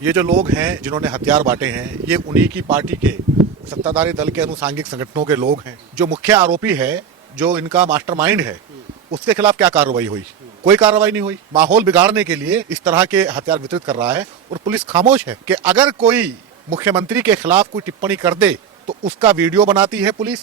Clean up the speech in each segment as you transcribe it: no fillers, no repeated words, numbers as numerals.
ये जो लोग हैं जिन्होंने हथियार बांटे हैं, ये उन्हीं की पार्टी के सत्ताधारी दल के अनुसांगिक संगठनों के लोग हैं। जो मुख्य आरोपी है, जो इनका मास्टरमाइंड है, उसके खिलाफ क्या कार्रवाई हुई? कोई कार्रवाई नहीं हुई। माहौल बिगाड़ने के लिए इस तरह के हथियार वितरित कर रहा है और पुलिस खामोश है कि अगर कोई मुख्यमंत्री के खिलाफ कोई टिप्पणी कर दे तो उसका वीडियो बनाती है पुलिस,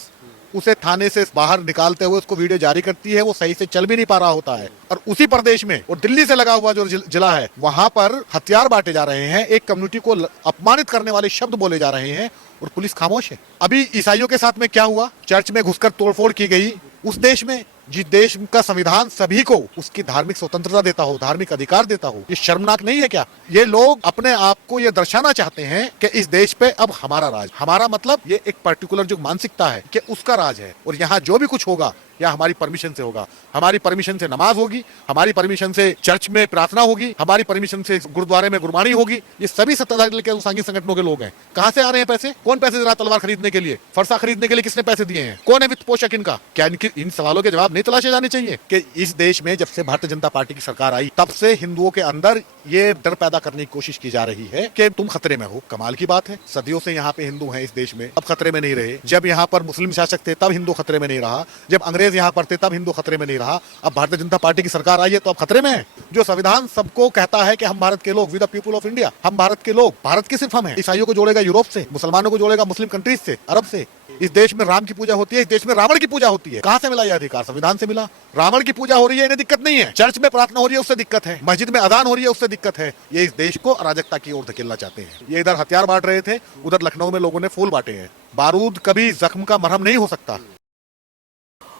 उसे थाने से बाहर निकालते हुए उसको वीडियो जारी करती है। वो सही से चल भी नहीं पा रहा होता है और उसी प्रदेश में और दिल्ली से लगा हुआ जो जिला है, वहां पर हथियार बांटे जा रहे हैं, एक कम्युनिटी को अपमानित करने वाले शब्द बोले जा रहे हैं और पुलिस खामोश है। अभी ईसाइयों के साथ में क्या हुआ? चर्च में घुसकर तोड़फोड़ की गई। उस देश में, जिस देश का संविधान सभी को उसकी धार्मिक स्वतंत्रता देता हो, धार्मिक अधिकार देता हो, ये शर्मनाक नहीं है क्या? ये लोग अपने आप को ये दर्शाना चाहते हैं कि इस देश पे अब हमारा राज। हमारा मतलब ये एक पर्टिकुलर जो मानसिकता है कि उसका राज है और यहाँ जो भी कुछ होगा या हमारी परमिशन से होगा। हमारी परमिशन से नमाज होगी, हमारी परमिशन से चर्च में प्रार्थना होगी, हमारी परमिशन से गुरुद्वारे में गुरबानी होगी। ये सभी सत्ताधारी दल के अनुसांगिक संगठनों के लोग हैं। कहां से आ रहे हैं पैसे? कौन पैसे दे रहा है तलवार खरीदने के लिए? फरसा खरीदने के लिए किसने पैसे दिए हैं? कौन है वित्त पोषक इनका? क्या इन सवालों के जवाब नहीं तलाशे जाने चाहिए? कि इस देश में जब से भारतीय जनता पार्टी की सरकार आई, तब से हिंदुओं के अंदर ये डर पैदा करने की कोशिश की जा रही है कि तुम खतरे में हो। कमाल की बात है, सदियों से यहाँ पे हिंदू हैं इस देश में, अब खतरे में नहीं रहे। जब यहाँ पर मुस्लिम शासक थे तब हिंदू खतरे में नहीं रहा, जब अंग्रेज यहाँ पर थे तब हिंदू खतरे में नहीं रहा। अब भारतीय जनता पार्टी की सरकार आई है तो अब खतरे में है। जो संविधान सबको कहता है कि हम भारत के लोग, we the people of India, हम भारत के लोग, भारत के सिर्फ हम हैं। ईसाइयों को जोड़ेगा यूरोप से, मुसलमानों को जोड़ेगा मुस्लिम कंट्रीज से, अरब से। इस देश में राम की पूजा होती है, इस देश में रावण की पूजा होती है। कहां से मिला यह अधिकार? संविधान से मिला। रावण की पूजा हो रही है, इन्हें दिक्कत नहीं है। चर्च में प्रार्थना हो रही है, उससे दिक्कत है। मस्जिद में अजान हो रही है, उससे दिक्कत है। ये इस देश को अराजकता की ओर धकेलना चाहते हैं। ये इधर हथियार बांट रहे थे, उधर लखनऊ में लोगों ने फूल बांटे हैं। बारूद कभी जख्म का मरहम नहीं हो सकता।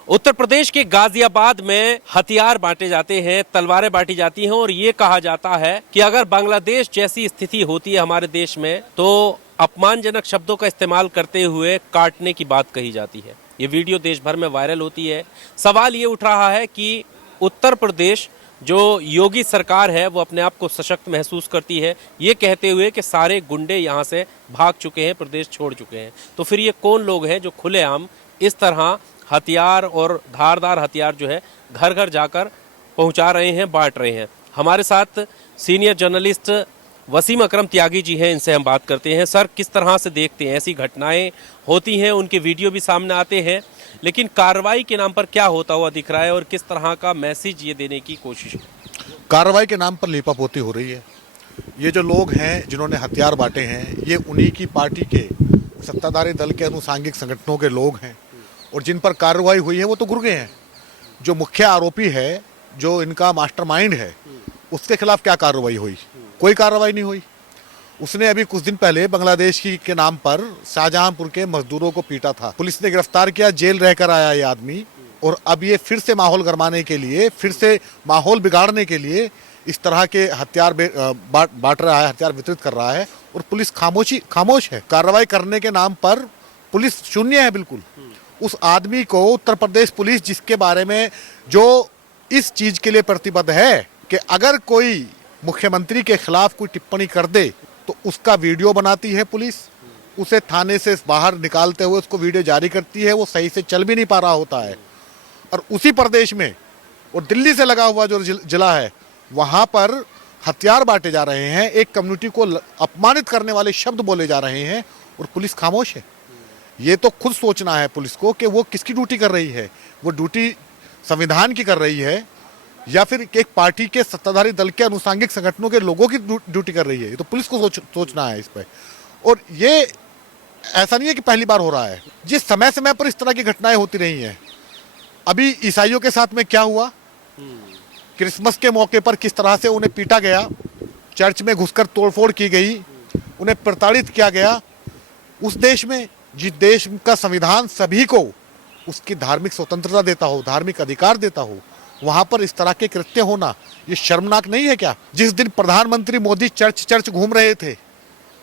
उत्तर प्रदेश के गाजियाबाद में हथियार बांटे जाते हैं, तलवारें बांटी जाती हैं और ये कहा जाता है कि अगर बांग्लादेश जैसी स्थिति होती है हमारे देश में तो अपमानजनक शब्दों का इस्तेमाल करते हुए काटने की बात कही जाती है। ये वीडियो देश भर में वायरल होती है। सवाल ये उठ रहा है कि उत्तर प्रदेश जो योगी सरकार है वो अपने आप को सशक्त महसूस करती है, ये कहते हुए कि सारे गुंडे यहाँ से भाग चुके हैं, प्रदेश छोड़ चुके हैं। तो फिर ये कौन लोग हैं जो खुलेआम इस तरह हथियार और धारदार हथियार जो है घर घर जाकर पहुंचा रहे हैं, बांट रहे हैं? हमारे साथ सीनियर जर्नलिस्ट वसीम अकरम त्यागी जी हैं, इनसे हम बात करते हैं। सर, किस तरह से देखते हैं ऐसी घटनाएं होती हैं, उनके वीडियो भी सामने आते हैं, लेकिन कार्रवाई के नाम पर क्या होता हुआ दिख रहा है और किस तरह का मैसेज ये देने की कोशिश है? कार्रवाई के नाम पर लीपापोती हो रही है। ये जो लोग हैं जिन्होंने हथियार बांटे हैं, ये उन्हीं की पार्टी के सत्ताधारी दल के अनुसांगिक संगठनों के लोग हैं और जिन पर कार्रवाई हुई है वो तो गुर गए हैं। जो मुख्य आरोपी है, जो इनका मास्टरमाइंड है, उसके खिलाफ क्या कार्रवाई हुई? कोई कार्रवाई नहीं हुई। उसने अभी कुछ दिन पहले बांग्लादेश की के नाम पर शाहजहांपुर के मजदूरों को पीटा था। पुलिस ने गिरफ्तार किया, जेल रहकर आया ये आदमी और अब ये फिर से माहौल गरमाने के लिए, फिर से माहौल बिगाड़ने के लिए इस तरह के हथियार बांट रहा है, हथियार वितरित कर रहा है और पुलिस खामोश है। कार्रवाई करने के नाम पर पुलिस शून्य है बिल्कुल। उस आदमी को उत्तर प्रदेश पुलिस, जिसके बारे में जो इस चीज के लिए प्रतिबद्ध है कि अगर कोई मुख्यमंत्री के खिलाफ कोई टिप्पणी कर दे तो उसका वीडियो बनाती है पुलिस, उसे थाने से बाहर निकालते हुए उसको वीडियो जारी करती है। वो सही से चल भी नहीं पा रहा होता है और उसी प्रदेश में और दिल्ली से लगा हुआ जो जिला है, वहां पर हथियार बांटे जा रहे हैं, एक कम्युनिटी को अपमानित करने वाले शब्द बोले जा रहे हैं और पुलिस खामोश है। ये तो खुद सोचना है पुलिस को कि वो किसकी ड्यूटी कर रही है। वो ड्यूटी संविधान की कर रही है या फिर एक पार्टी के सत्ताधारी दल के अनुसांगिक संगठनों के लोगों की ड्यूटी कर रही है। ये तो पुलिस को सोचना है इस पर। और ये ऐसा नहीं है कि पहली बार हो रहा है। जिस समय समय पर इस तरह की घटनाएं होती रही हैं। अभी ईसाइयों के साथ में क्या हुआ? क्रिसमस के मौके पर किस तरह से उन्हें पीटा गया, चर्च में घुसकर तोड़फोड़ की गई, उन्हें प्रताड़ित किया गया। उस देश में, जिस देश का संविधान सभी को उसकी धार्मिक स्वतंत्रता देता हो, धार्मिक अधिकार देता हो, वहां पर इस तरह के कृत्य होना ये शर्मनाक नहीं है क्या? जिस दिन प्रधानमंत्री मोदी चर्च घूम रहे थे,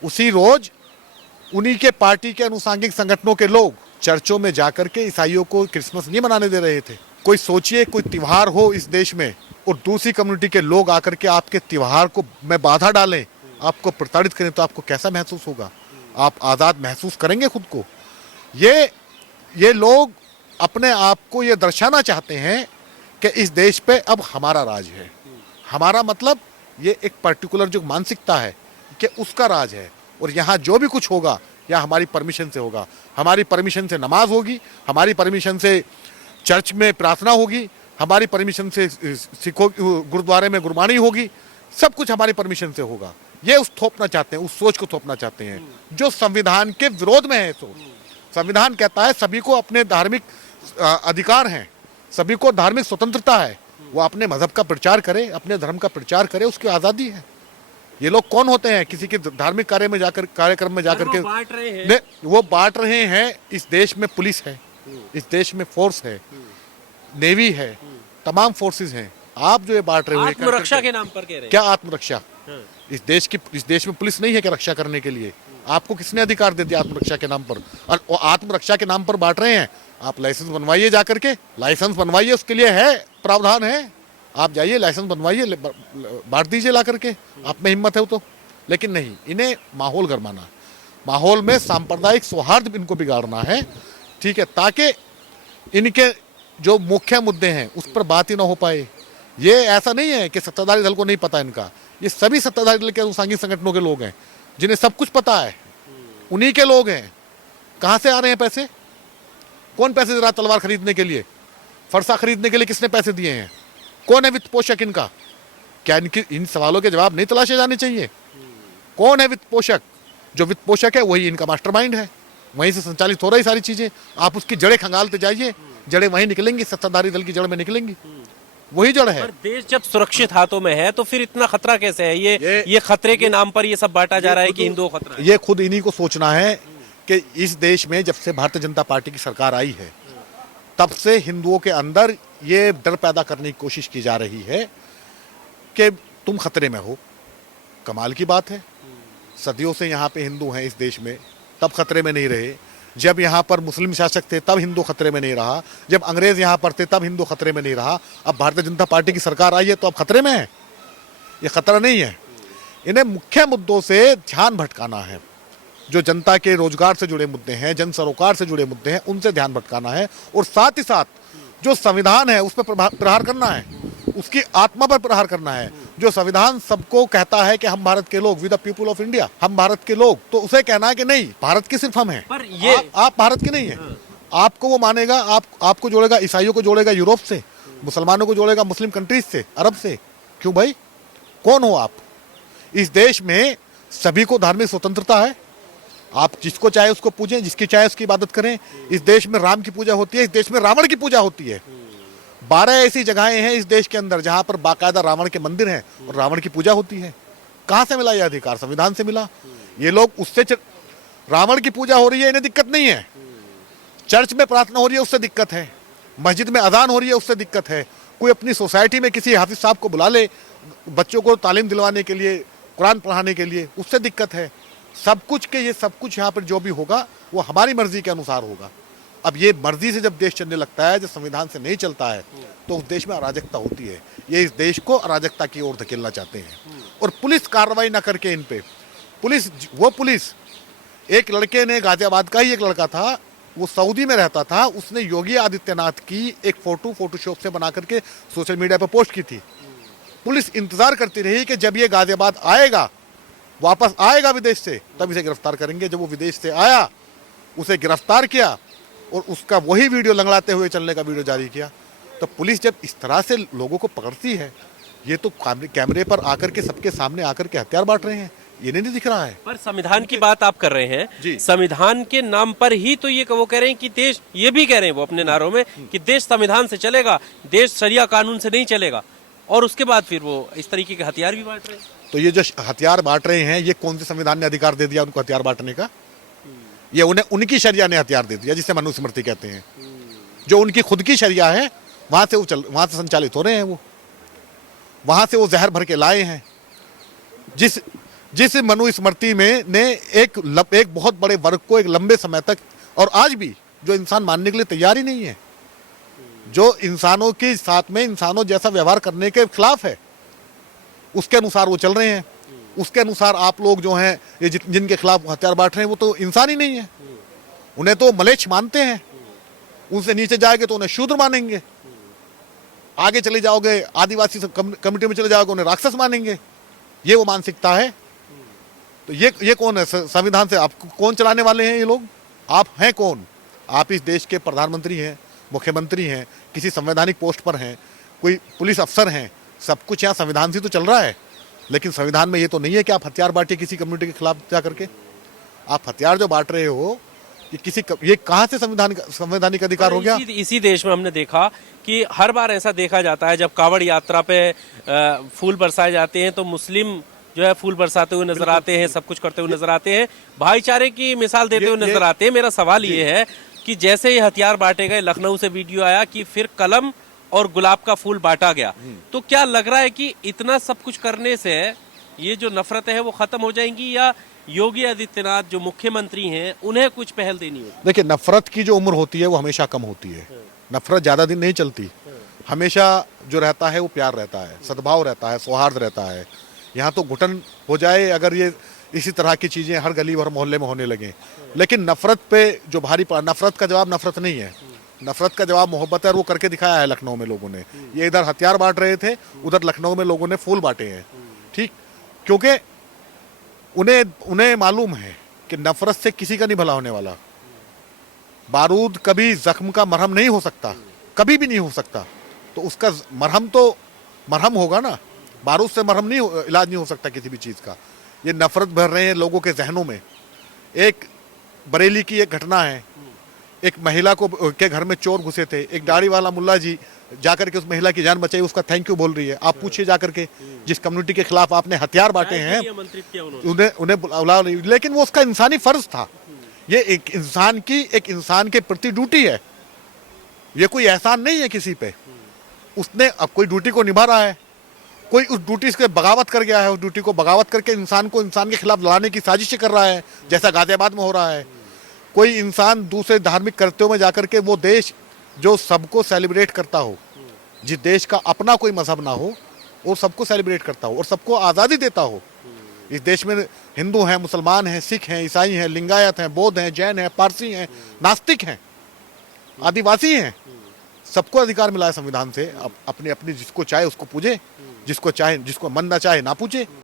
उसी रोज उन्हीं के पार्टी के अनुसांगिक संगठनों के लोग चर्चों में जाकर के ईसाइयों को क्रिसमस नहीं मनाने दे रहे थे। कोई सोचिए, कोई त्योहार हो इस देश में और दूसरी कम्युनिटी के लोग आकर के आपके त्योहार को में बाधा डालें, आपको प्रताड़ित करें, तो आपको कैसा महसूस होगा? आप आज़ाद महसूस करेंगे खुद को? ये लोग अपने आप को ये दर्शाना चाहते हैं कि इस देश पे अब हमारा राज है। हमारा मतलब ये एक पर्टिकुलर जो मानसिकता है, कि उसका राज है, और यहाँ जो भी कुछ होगा या हमारी परमिशन से होगा। हमारी परमिशन से नमाज होगी, हमारी परमिशन से चर्च में प्रार्थना होगी, हमारी परमिशन से सिखों गुरुद्वारे में गुरबानी होगी, सब कुछ हमारी परमिशन से होगा। ये उस थोपना चाहते हैं, उस सोच को थोपना चाहते हैं जो संविधान के विरोध में है। तो संविधान कहता है सभी को अपने धार्मिक अधिकार हैं, सभी को धार्मिक स्वतंत्रता है, वो अपने मजहब का प्रचार करे, अपने धर्म का प्रचार करे, उसकी आज़ादी है। ये लोग कौन होते हैं किसी के धार्मिक कार्य में जाकर, कार्यक्रम में जाकर के बांट रहे हैं। नहीं, वो बांट रहे हैं। इस देश में पुलिस है, इस देश में फोर्स है, नेवी है, तमाम फोर्सेस हैं। आप जो ये बांट रहे हो आत्मरक्षा के नाम पर कह रहे हैं। क्या आत्मरक्षा? इस देश में पुलिस नहीं है कि रक्षा करने के लिए? आपको किसने अधिकार दे दिया आत्मरक्षा के नाम पर? और आत्मरक्षा के नाम पर बांट रहे हैं। आप लाइसेंस बनवाइए, जाकर के लाइसेंस बनवाइए, उसके लिए है प्रावधान है। आप जाइए लाइसेंस बनवाइए, बांट दीजिए ला करके, आप में हिम्मत है तो। लेकिन नहीं, इन्हें माहौल गरमाना, माहौल में सांप्रदायिक सौहार्द इनको बिगाड़ना है, ठीक है, ताकि इनके जो मुख्य मुद्दे हैं उस पर बात ही ना हो पाए। ये ऐसा नहीं है कि सत्ताधारी दल को नहीं पता इनका, ये सभी सत्ताधारी दल के अनुसांगिक संगठनों के लोग हैं जिन्हें सब कुछ पता है, उन्हीं के लोग हैं। कहाँ से आ रहे हैं पैसे? कौन पैसे दे रहा तलवार खरीदने के लिए, फरसा खरीदने के लिए किसने पैसे दिए हैं? कौन है वित्त पोषक इनका? क्या इन सवालों के जवाब नहीं तलाशे जाने चाहिए? कौन है वित्त पोषक? जो वित्त पोषक है वही इनका मास्टरमाइंड है, वहीं से संचालित हो रही सारी चीजें। आप उसकी जड़ें खंगालते जाइए, जड़ें वहीं निकलेंगी, सत्ताधारी दल की जड़ में निकलेंगी, वही जड़ है। पर देश जब सुरक्षित हाथों में है तो फिर इतना खतरा कैसे है? ये खतरे के नाम पर ये सब बांटा जा रहा है कि हिंदुओं को खतरा है। ये खुद इन्हीं को सोचना है कि इस देश में जब से भारतीय जनता पार्टी की सरकार आई है तब से हिंदुओं के अंदर ये डर पैदा करने की कोशिश की जा रही है कि तुम खतरे में हो। कमाल की बात है, सदियों से यहाँ पे हिंदू हैं इस देश में, तब खतरे में नहीं रहे। जब यहाँ पर मुस्लिम शासक थे तब हिंदू खतरे में नहीं रहा, जब अंग्रेज यहाँ पर थे तब हिंदू खतरे में नहीं रहा। अब भारतीय जनता पार्टी की सरकार आई है तो अब खतरे में है? ये खतरा नहीं है। इन्हें मुख्य मुद्दों से ध्यान भटकाना है, जो जनता के रोजगार से जुड़े मुद्दे हैं, जन सरोकार से जुड़े मुद्दे हैं, उनसे ध्यान भटकाना है। और साथ ही साथ जो संविधान है उस पर प्रहार करना है, उसकी आत्मा पर प्रहार करना है। जो संविधान सबको कहता है कि हम भारत के लोग, we the people of India, हम भारत के लोग, तो उसे कहना है कि नहीं, भारत के सिर्फ हम हैं, पर ये आप भारत के नहीं हैं। आपको वो मानेगा, आपको जोड़ेगा, ईसाइयों को जोड़ेगा यूरोप से, मुसलमानों को जोड़ेगा मुस्लिम कंट्रीज से, अरब से। क्यों भाई? कौन हो आप? इस देश में सभी को धार्मिक स्वतंत्रता है, आप जिसको चाहे उसको पूजें, जिसकी चाहे उसकी इबादत करें। इस देश में राम की पूजा होती है, इस देश में रावण की पूजा होती है। 12 ऐसी जगहें हैं इस देश के अंदर जहां पर बाकायदा रावण के मंदिर हैं और रावण की पूजा होती है। कहां से मिला यह अधिकार? संविधान से मिला। ये लोग उससे रावण की पूजा हो रही है, इन्हें दिक्कत नहीं है। चर्च में प्रार्थना हो रही है, उससे दिक्कत है। मस्जिद में अजान हो रही है, उससे दिक्कत है। कोई अपनी सोसाइटी में किसी हाफिज साहब को बुला ले बच्चों को तालीम दिलवाने के लिए, कुरान पढ़ाने के लिए, उससे दिक्कत है। सब कुछ के ये सब कुछ यहाँ पर जो भी होगा वो हमारी मर्जी के अनुसार होगा। अब ये मर्जी से जब देश चलने लगता है, जब संविधान से नहीं चलता है, तो उस देश में अराजकता होती है। ये इस देश को अराजकता की ओर धकेलना चाहते हैं। और पुलिस कार्रवाई ना करके इन पे, पुलिस एक लड़के ने, गाजियाबाद का ही एक लड़का था, वो सऊदी में रहता था, उसने योगी आदित्यनाथ की एक फोटोशॉप से बना करके सोशल मीडिया पर पोस्ट की थी। पुलिस इंतजार करती रही कि जब ये गाजियाबाद आएगा, वापस आएगा विदेश से, तब इसे गिरफ्तार करेंगे। जब वो विदेश से आया, उसे गिरफ्तार किया और उसका वही वीडियो लंगड़ाते हुए चलने का वीडियो जारी किया। तो पुलिस जब इस तरह से लोगों को पकड़ती है, ये तो कैमरे पर आकर के सबके सामने आकर के हथियार बांट रहे हैं, ये नहीं दिख रहा है। पर संविधान की बात आप कर रहे हैं जी। संविधान के नाम पर ही तो ये वो कह रहे हैं कि देश, ये भी कह रहे हैं वो अपने नारों में कि देश संविधान से चलेगा, देश शरिया कानून से नहीं चलेगा। और उसके बाद फिर वो इस तरीके के हथियार भी बांट रहे हैं। तो ये जो हथियार बांट रहे हैं, ये कौन से संविधान ने अधिकार दे दिया उनको हथियार बांटने का? ये उनकी शरिया ने हथियार दे दिया, जिसे मनुस्मृति कहते हैं। जो उनकी खुद की शरिया है, वहां से संचालित हो रहे हैं वो, वहां से वो जहर भर के लाए हैं। जिस मनुस्मृति में ने एक बहुत बड़े वर्ग को एक लंबे समय तक, और आज भी जो इंसान मानने के लिए तैयार ही नहीं है, जो इंसानों के साथ में इंसानों जैसा व्यवहार करने के खिलाफ है, उसके अनुसार वो चल रहे हैं। उसके अनुसार आप लोग जो हैं, ये जिनके खिलाफ हथियार बांट रहे हैं, वो तो इंसान ही नहीं है। उन्हें तो मलेच्छ मानते हैं, उनसे नीचे जाएंगे तो उन्हें शूद्र मानेंगे, आगे चले जाओगे आदिवासी कम्युनिटी में चले जाओगे उन्हें राक्षस मानेंगे। ये वो मानसिकता है। तो ये कौन है संविधान से? आप कौन चलाने वाले हैं ये लोग? आप हैं कौन? आप इस देश के प्रधानमंत्री हैं, मुख्यमंत्री हैं, किसी संवैधानिक पोस्ट पर हैं, कोई पुलिस अफसर हैं, सब कुछ यहाँ संविधान से तो चल रहा है। लेकिन संविधान में ये तो नहीं है कि आप हथियार बांटिए किसी कम्युनिटी के खिलाफ जा करके। आप हथियार जो बांट रहे हो कि ये कहाँ से संवैधानिक अधिकार हो गया? इसी देश में हमने देखा कि हर बार ऐसा देखा जाता है, जब कांवड़ यात्रा पे फूल बरसाए जाते हैं तो मुस्लिम जो है फूल बरसाते हुए नजर आते हैं, सब कुछ करते हुए नजर आते हैं, भाईचारे की मिसाल देते हुए नजर आते हैं। मेरा सवाल ये है कि जैसे ये हथियार बांटे गए, लखनऊ से वीडियो आया कि फिर कलम और गुलाब का फूल बांटा गया, तो क्या लग रहा है कि इतना सब कुछ करने से ये जो नफरतें हैं वो खत्म हो जाएंगी, या योगी आदित्यनाथ जो मुख्यमंत्री हैं उन्हें कुछ पहल देनी होगी? देखिए, नफरत की जो उम्र होती है वो हमेशा कम होती है। नफरत ज्यादा दिन नहीं चलती। हमेशा जो रहता है वो प्यार रहता है, सद्भाव रहता है, सौहार्द रहता है। यहाँ तो घुटन हो जाए अगर ये इसी तरह की चीजें हर गली और मोहल्ले में होने लगे। लेकिन नफरत पे जो भारी नफरत का जवाब नफरत नहीं है, नफरत का जवाब मोहब्बत है, और वो करके दिखाया है लखनऊ में लोगों ने। ये इधर हथियार बांट रहे थे, उधर लखनऊ में लोगों ने फूल बांटे हैं। ठीक, क्योंकि उन्हें मालूम है कि नफरत से किसी का नहीं भला होने वाला। बारूद कभी जख्म का मरहम नहीं हो सकता, कभी भी नहीं हो सकता। तो उसका मरहम होगा ना, बारूद से मरहम नहीं इलाज नहीं हो सकता किसी भी चीज का। ये नफरत भर रहे हैं लोगों के जहनों में। एक बरेली की एक घटना है, एक महिला के घर में चोर घुसे थे, एक दाढ़ी वाला मुल्ला जी जाकर के उस महिला की जान बचाई, उसका थैंक यू बोल रही है। आप पूछिए जाकर के जिस कम्युनिटी के खिलाफ आपने हथियार बांटे हैं उन्हें बुला रही, लेकिन वो उसका इंसानी फर्ज था। ये एक इंसान के प्रति ड्यूटी है, ये कोई एहसान नहीं है किसी पे। उसने अब कोई ड्यूटी को निभा रहा है, कोई उस ड्यूटी से बगावत कर गया है, उस ड्यूटी को बगावत करके इंसान के खिलाफ लड़ाने की साजिश कर रहा है, जैसा गाजियाबाद में हो रहा है। कोई इंसान दूसरे धार्मिक कृत्यों में जाकर के, वो देश जो सबको सेलिब्रेट करता हो, जिस देश का अपना कोई मजहब ना हो, वो सबको सेलिब्रेट करता हो और सबको आज़ादी देता हो। इस देश में हिंदू हैं, मुसलमान हैं, सिख हैं, ईसाई हैं, लिंगायत हैं, बौद्ध हैं, जैन हैं, पारसी हैं, नास्तिक हैं, आदिवासी हैं, सबको अधिकार मिला है संविधान से। अपनी जिसको चाहे उसको पूजे, जिसको मन ना चाहे ना पूजे।